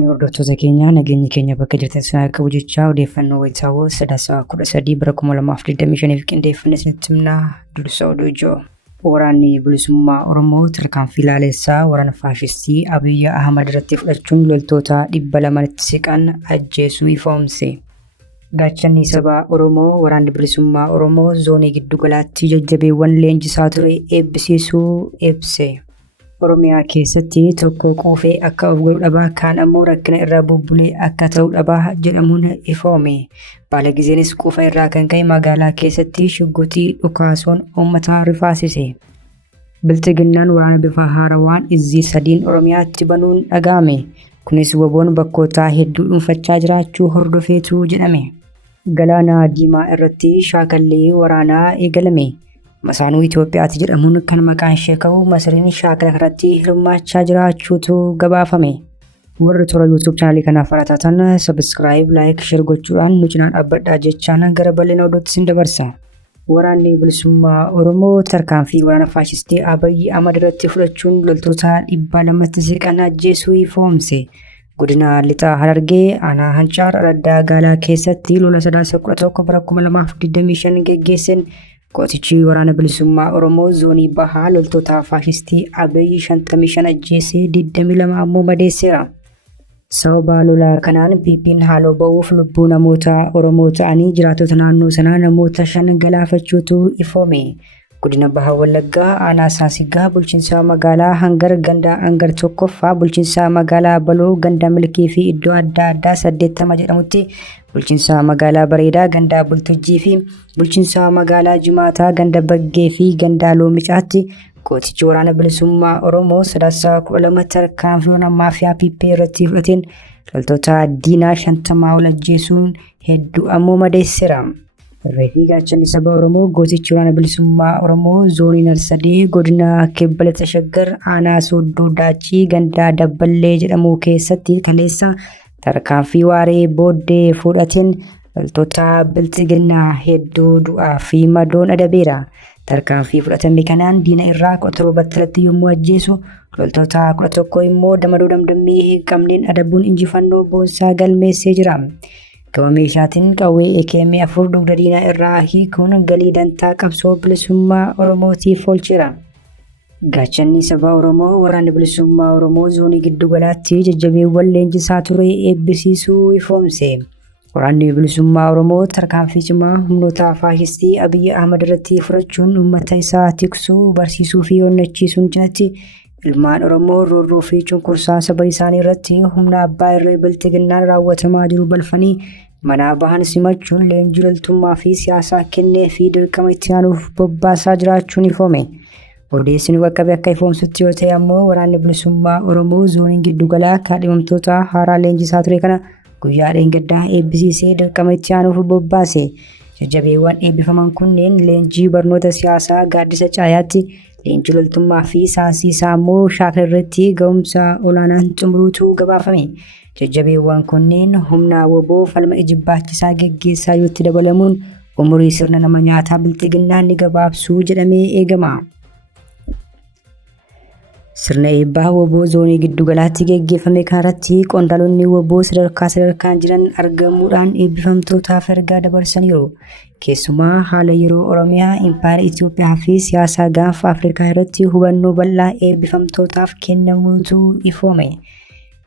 Harka hordoftoota keenyaa nageenyi keenya bakka jirtan sana akka hojjechaa odeeffannoo wayitaawoo sadaasa 13 bara 2025 qindeeffannee isinitti himnaa dursa oduu ijoo. Waraanni bilisummaa Oromoo tarkaanfii ilaalessaa waraana faashistii Abiyyi Ahmad irratti fudhachuun loltoota 200 itti siqan ajjeesuu ifoomse. Gaachanni sabaa Oromoo waraanni bilisummaa Oromoo zoonii giddu galaatti jajjabeewwan leenjisaa ture eebbisiisuu ibse. Oromiyaa keessatti tokko quufee akka of godhu dhabaa kaan ammoo rakkina irraa bubbulee akka ta'u dhabaa jedhamuun ifoome. Baalagizeenis quufa irraa kan ka'e magaalaa keessatti shugguxii dhukaasuun uummata rifaasise. Biltiginnaan waraana bifa haarawaan izzii 3 Oromiyaatti banuun dhaga'ame. Kunis waboon bakkoota hedduu dhuunfachaa jiraachuu hordofeetu jedhame. Galaana Diimaa irratti shaakallee waraanaa eegalame. Masaanuu Itoophiyaatti jedhamuun kan maqaan ishee ka'u Masriin shaakala irratti hirmaachaa jiraachuutu gabaafame. Warri toora YouTube chaanalii kanaaf hordoftan subscribe, like, share gochuudhaan nu cinaan dhaabbadhaa jechaan gara bal'ina oduutti sin dabarsa. Waraanni bilisummaa Oromoo tarkaanfii waraana faashistii Abiyyi Ahmad irratti fudhachuun loltoota 200 itti siqan ajjeesuu ifoomse. Godina Lixaa Harargee aanaa Hancaar Araddaa Gaalaa keessatti lola sadaasa 11 bara 2025 geggeessan Gootichi waraana bilisummaa Oromoo zoonii bahaa loltoota faashistii Abiyyi 55 ajjeesee 22 ammoo madeesseera. Sababa lola kanaan PP'n haaloo ba'uuf lubbuu namoota Oromoo ta'anii jiraatota naannoo sanaa namoota 5 galaafachuutu ifoome. Godina Bahaa Wallaggaa aanaa Saasigaa bulchiinsa magaalaa Hangar ganda Hangar tokkoffaa bulchiinsa magaalaa Baloo ganda Milkii fi iddoo adda addaa 80 jedhamutti bulchiinsa magaalaa Bareedaa ganda Bultujjii fi bulchiinsa magaalaa Jimaataa ganda Baggee fi ganda Loomicaatti gootichi waraana bilisummaa Oromoo sadaasa 12 tarkaanfii maafiyaa PP irratti fudhateen loltoota diinaa 50 ol ajjeesuun hedduu ammoo madeesseera. Reefii gaachanni saba Oromoo gootichi waraana bilisummaa Oromoo zoonii Narsadee godina Kibba Lixa Shaggar aanaa Sooddoo Daachii ganda Dabballee jedhamu keessatti kaleessa tarkaanfii waaree booddee fudhateen loltoota biltiginnaa hedduu du'aa fi madoon adabeera. Tarkaanfii fudhatame kanaan diina irraa 17 battalatti yommuu ajjeesu loltoota 11 immoo damadoo damdammii hin qabneen adabuun injifannoo boonsaa galmeessee jira. Gama meeshaatiin qawwee AKM 4 dugda diinaa irraa hiikuun galii dantaa qabsoo bilisummaa Oromootiif oolcheera. Gaachanni saba Oromoo waraanni bilisummaa Oromoo zoonii giddu galaatti jajjabeewwan leenjisaa ture eebbisiisuu ifoomse. Waraanni bilisummaa Oromoo tarkaanfii cimaa humnoota faashistii Abiyyi Ahmad irratti fudhachuun uummata isaa tiksuu, barsiisuu fi onnachiisuun cinatti ilmaan Oromoo roorroo fi cunqursaa saba isaanii irratti humna abbaa irree biltiginnaan raawwatamaa jiru balfanii manaa bahan simachuun leenjii loltummaa fi siyaasaa kennee fi dirqama itti aanuuf bobbaasaa jiraachuun ifoome. Odeessini qaqqabe akka ifoomsutti yoo ta'e ammoo waraanni bilisummaa Oromoo zooniin giddu galaa kaadhimamtoota haaraa leenjisaa ture kana guyyaa dheengaddaa eebbisiisee dirqama itti aanuuf bobbaase. Jajjabeewwan eebbifaman kunneen leenjii barnoota siyaasaa gaaddisa caayaatti leenjii loltummaa fi saansii saammoo shaakala irratti ga'umsa olaanaan xumuruutu gabaafame. Jajjabeewwan kunneen humna woboo falma ijibbaachisaa geggeessaa yootti dabalamuun umurii sirna nama nyaataa biltiginnaan ni gabaabsuu jedhamee eegama. Sirna eebbaa woboo zoonii giddu galaatti geggeeffame kanarratti qondaalonni woboo sadarkaan jiran argamuudhaan eebbifamtootaaf ergaa dabarsaniiru. Keessumaa haala yeroo Oromiyaa, Impaayera Itoophiyaa fi siyaasa gaanfa Afrikaa irratti hubannoo bal'aa eebbifamtootaaf kennamuutu ifoome.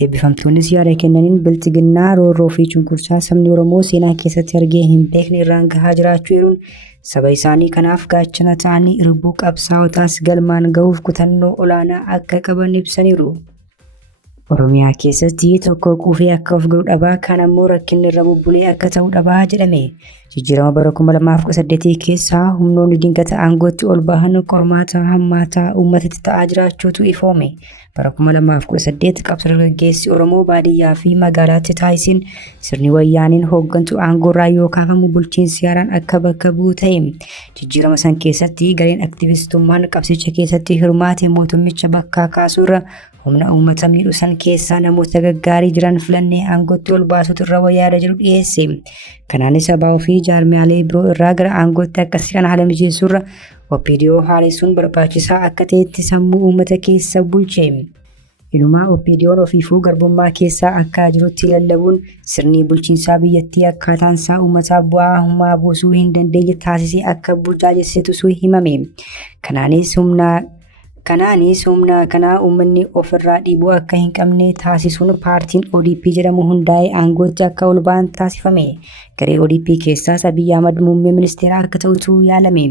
Eebbifamtoonnis yaada kennaniin biltiginnaa roorroo fi cunqursaa sabni Oromoo seenaa keessatti argee hin beekne irraan gahaa jiraachuu eeruun saba isaanii kanaaf gaachana ta'anii irbuu qabsaa'otaas galmaan gahuuf kutannoo olaanaa akka qaban ibsaniiru. Oromiyaa keessatti tokko quufee akka of godhu dhabaa kaan ammoo rakkinni irra bubbulee akka ta'u dhabaa jedhame. Jijjiirama bara 2018 keessaa humnoonni diingata aangootti ol bahan qormaata hammaataa uummatatti ta'aa jiraachuutu ifoome. Bara 2018 qabsoo dargaggeessi Oromoo baadiyyaa fi magaalaatti taasisiin sirni wayyaaniin hooggantu aangoorraa yoo kaafamu bulchiinsi haaraan akka bakka bu'u ta'e. Jijjiirama san keessatti gareen aktivistummaan qabsicha keessatti hirmaate mootummicha bakkaa kaasuurra humna uummata miidhu san keessaa namoota gaggaarii jiran filannee aangootti ol baasuutu irra wayyaada jiru dhiyeesse. Kanaanis sabaa ofii jaarmiyaalee biroo irraa gara aangootti akkasii kana haala mijeessuurra OPDO haalessuun barbaachisaa akka ta'etti sammuu uummata keessa bulche. Inumaa OPDO'n ofiifuu garbummaa keessaa akka jirutti lallabuun sirni bulchiinsaa biyyattii akkaataan isaa uummataaf bu'aa hummaa buusuu hin dandeenye taasisee akka burjaajessitu himame. Kanaanis humna kana uummanni ofirraa dhiibuu akka hin qabne taasisuun paartiin ODP jedhamu hundaa'ee aangootti akka ol ba'an taasifame. Garee ODP keessaas Abiyyi Ahmad muummee ministeeraa akka ta'utu yaalame.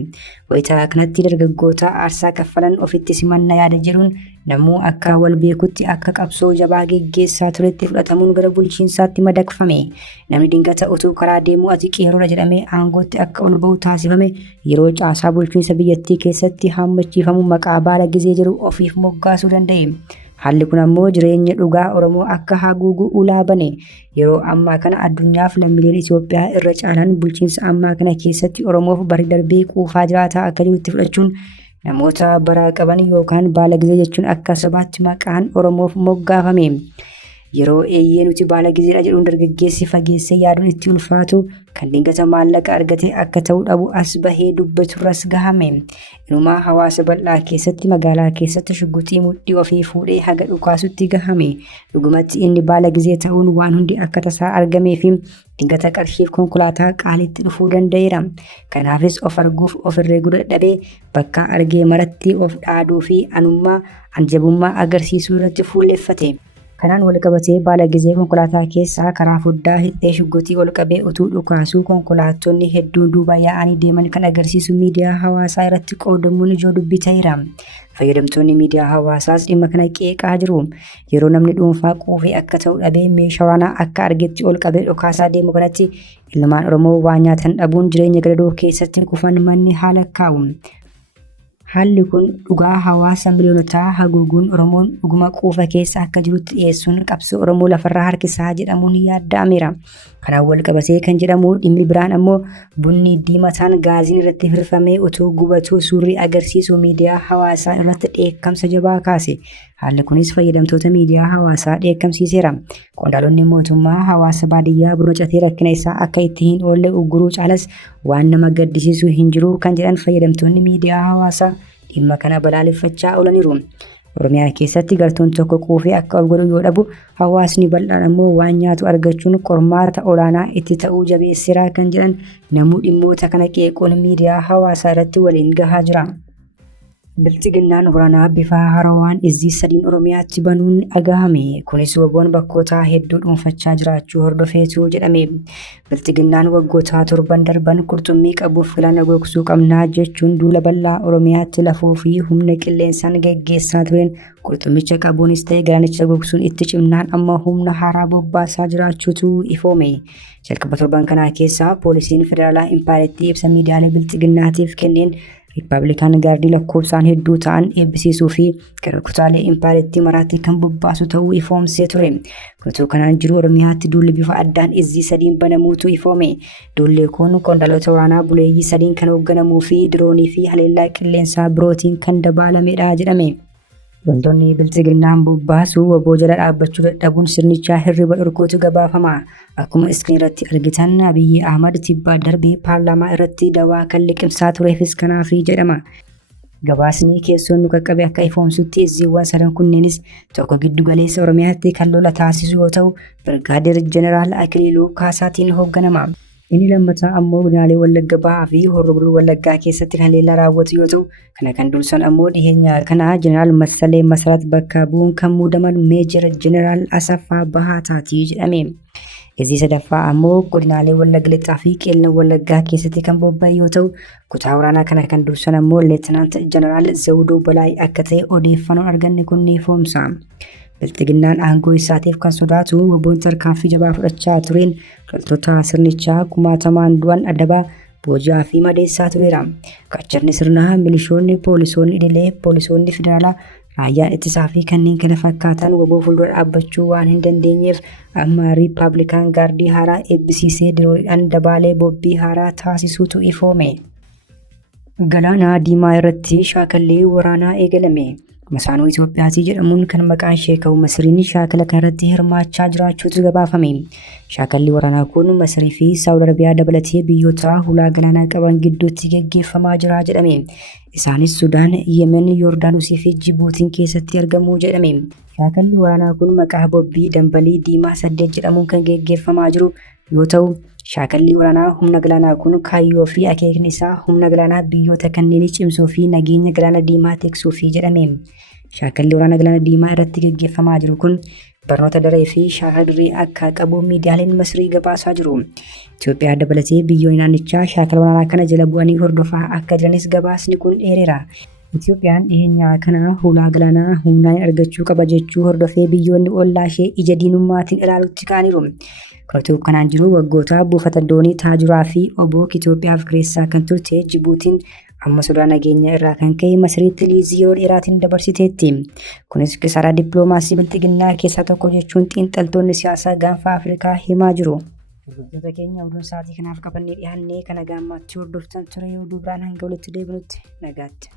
Wayitaa kanatti dargaggoota aarsaa kaffalan ofitti simanna yaada jedhuun namuu akka wal beekutti akka qabsoo jabaa geggeessaa turetti fudhatamuun gara bulchiinsaatti madaqfame. Namni dingata utuu karaa deemuu ati qeerroodha jedhamee aangootti akka ol ba'u taasifame yeroo caasaa bulchiinsa biyyattii keessatti hammachiifamu maqaa baala gizee jedhu ofiif moggaasuu danda'e. Haalli kun ammoo jireenya dhugaa Oromoo akka haguugu ulaa bane. Yeroo ammaa kana addunyaaf lammiileen Itoophiyaa irra caalan bulchiinsa ammaa kana keessatti Oromoof bari darbee quufaa jiraataa akka jirutti fudhachuun namoota bara qaban yookaan baala gizee jechuun akka sabaatti maqaan Oromoof moggaafame. Yeroo eeyyee nuti baala gizeedha jedhuun dargaggeessi fageessee yaaduun itti ulfaatu kan dingata maallaqa argate akka ta'uu dhabu as bahee dubbaturras gahame. Inumaa hawaasa bal'aa keessatti magaalaa keessatti shugguxii mudhii ofii fuudhee haga dhukaasutti gahame. Dhugumatti inni baala gizee ta'uun waan hundi akka tasaa argamee fi dingata qarshiif konkolaataa qaalitti dhufuu danda'eera. Kanaafis of arguuf ofirree dadhabee bakka argee maratti of dhaaduu fi anjabummaa agarsiisuu irratti fuulleffate. Kanaan wal qabatee baala gizee konkolaataa keessaa karaa foddaa hidhee shugguxii ol qabee utuu dhukaasuu konkolaattonni hedduun duuba yaa'anii deeman kan agarsiisu miidiyaa hawaasaa irratti qoodamuun ijoo dubbii ta'eera. Fayyadamtoonni miidiyaa hawaasaas dhimma kana qeeqaa jiru. Yeroo namni dhuunfaa quufee akka ta'u dhabee meeshaa waraanaa akka argetti ol qabee dhukaasaa deemu kanatti ilmaan Oromoo waa nyaatan dhabuun jireenya gadadoo keessatti kufan manni haala kaa'u. Haalli kun dhugaa hawaasa miliyoonotaa haguuguun Oromoon dhuguma quufa keessa akka jirutti dhiyeessuun qabsoo Oromoo lafarraa harkisaa jedhamuun yaadda'ameera. Kanaan wal qabatee kan jedhamu dhimmi biraan ammoo bunni diimataan gaaziin irratti firfamee utuu gubatuu suurri agarsiisu miidiyaa hawaasaa irratti dheekkamsa jabaa kaase. Haalli kunis fayyadamtoota miidiyaa hawaasaa dheekkamsiiseera. Qondaalonni mootummaa hawaasa baadiyyaa buna catee rakkina isaa akka itti hin oolle ugguruu caalas waan nama gaddisiisu hin jiru kan jedhan fayyadamtoonni miidiyaa hawaasaa dhimma kana balaaleffachaa oolaniiru. Oromiyaa keessatti gartuun tokko quufee akka ol godhu yoo dhabu hawaasni bal'aan ammoo waan nyaatu argachuun qormaata olaanaa itti ta'uu jabeesseera kan jedhan namuu dhimmoota kana qeequun miidiyaa hawaasaa irratti waliin gahaa jira. Bilchiginnaan waraanaa bifa haarawaan izzii sadiin Oromiyaatti banuun dhagahame. Kunis waggoon bakkoota hedduu dhuunfachaa jiraachuu hordofeetu jedhame. Bilchiginnaan waggoota torban darban qurxummii qabuuf galaana gogsuu qabnaa jechuun duula bal'aa Oromiyaatti lafuu fi humna qilleensaan geggeessaa tureen qurxummicha qabuunis ta'e galaanicha gogsuun itti cimnaan amma humna haaraa bobbaasaa jiraachuutu ifoome. Jalqaba torban kanaa keessaa poolisiin federaalaa impaayirtii ibsa miidiyaalee bilchiginnaatiif kenneen Riippaabilikaan gaardii lakkoofsaan hedduu ta'an eebbisiisuu fi gara kutaalee impaayirtii maraatti kan bobbaasu ta'uu ifoomsee ture. Otoo kanaan jiru Oromiyaatti duulli bifa addaan izzii sadiin banamuutu ifoome. Duulli kun qondaalota waraanaa buleeyyii sadiin kan hoogganamuu fi diroonii fi haleellaa qilleensaa birootiin kan dabaalamedha jedhame. Wantoonni bilchiginnaan bobbaasu waboo jala dhaabbachuu dadhabuun sirnichaa hirriba dhorkuutu gabaafama. Akkuma iskiriin irratti argitan Abiyyi Ahmad tibbaa darbee paarlaamaa irratti dawaa kan liqimsaa tureefis kanaaf jedhama. Gabaasni keessoon nu qaqqabe akka ifoomsutti izziiwwan sadan kunneenis tokko giddu galeessa Oromiyaatti kan lola taasisu yoo ta'u Birgaadeer Jeneraal Akiliiluu Kaasaatiin hoogganama. Inni lammataa ammoo godinaalee Wallagga Bahaa fi Horroo Guduruu Wallaggaa keessatti kan leellaa raawwatu yoo ta'u kana kan dursan ammoo dhiheenya kana Jeneraal Massalee Masarat bakka bu'uun kan muudaman Meejor Jeneraal Asaffaa Bahaataati jedhame. Izzii sadaffaa ammoo godinaalee Wallagga Lixaa fi Qeellan Wallaggaa keessatti kan bobba'e yoo ta'u kutaa waraanaa kana kan dursan ammoo Leetinaant Jeneraal Zawudoo Balaay akka ta'e odeeffannoon arganne kun ni ifoomsa. Bilchiginnaan aangoo isaatiif kan sodaatu waboon tarkaanfii jabaa fudhachaa tureen loltoota sirnichaa kumaatamaan du'an adabaa booji'aa fi madeessaa tureera. Qacharni sirnaa milishoonni poolisoonni idilee poolisoonni federaalaa raayyaan ittisaa fi kanneen kana fakkaatan waboo fuuldura dhaabbachuu waan hin dandeenyeef amma riippaabilikaan gaardii haaraa eebbisiisee dirooniidhaan dabaalee bobbii haaraa taasisuutu ifoome. Galaana Diimaa irratti shaakallee waraanaa eegalame. Masaanuu Itoophiyaatti jedhamuun kan maqaan ishee ka'u Masriin shaakala kanarratti hirmaachaa jiraachuutu gabaafame. Shaakalli waraanaa kun Masrii fi Saawud Arabiyaa dabalatee biyyoota hulaa galaanaa qaban gidduutti gaggeeffamaa jira jedhame. Isaanis Sudaan, Yemen, Yordaanosii fi Jibuutiin keessatti argamu jedhame. Shaakalli waraanaa kun maqaa Bobbii Dambalii Diimaa 8 jedhamuun kan gaggeeffamaa jiru yoo ta'u, shaakalli waraanaa humna galaanaa kun kaayyoo fi akeekni isaa humna galaanaa biyyoota kanneenii cimsuu fi nageenya galaana diimaa tiksuufi jedhame. Shaakalli waraana galaana diimaa irratti gaggeeffamaa jiru kun barnoota daree fi shaakala dirree akka qabu miidiyaaleen Masrii gabaasaa jiru. Itoophiyaa dabalatee biyyoonni naannichaa shaakala waraanaa kana jala bu'anii hordofaa akka jiranis gabaasni kun dheereera. Itoophiyaan dhiyeenya kana hulaa galaanaa humnaan argachuu qaba jechuu hordofee biyyoonni ollaa ishee ija diinummaatiin ilaalutti ka'aniiru. Kunis kanaan jiru waggoota buufata doonii Taajuraa fi Obook Itoophiyaaf kireessaa kan turte Jibuutiin amma sodaa nageenya irraa kan ka'e Masriitti liizii yeroo dheeraatiin dabarsiteetti. Kunis kisaaraa dippiloomaasii bilxiginnaa keessaa tokko jechuun xiinxaltoonni siyaasaa gaanfa Afrikaa himaa jiru. Hordoftoota keenya oduun sa'aatii kanaaf qabannee dhiyaannee kana gaammaatti hordoftan ture yoo duubaan hanga walitti deebinutti nagaatti.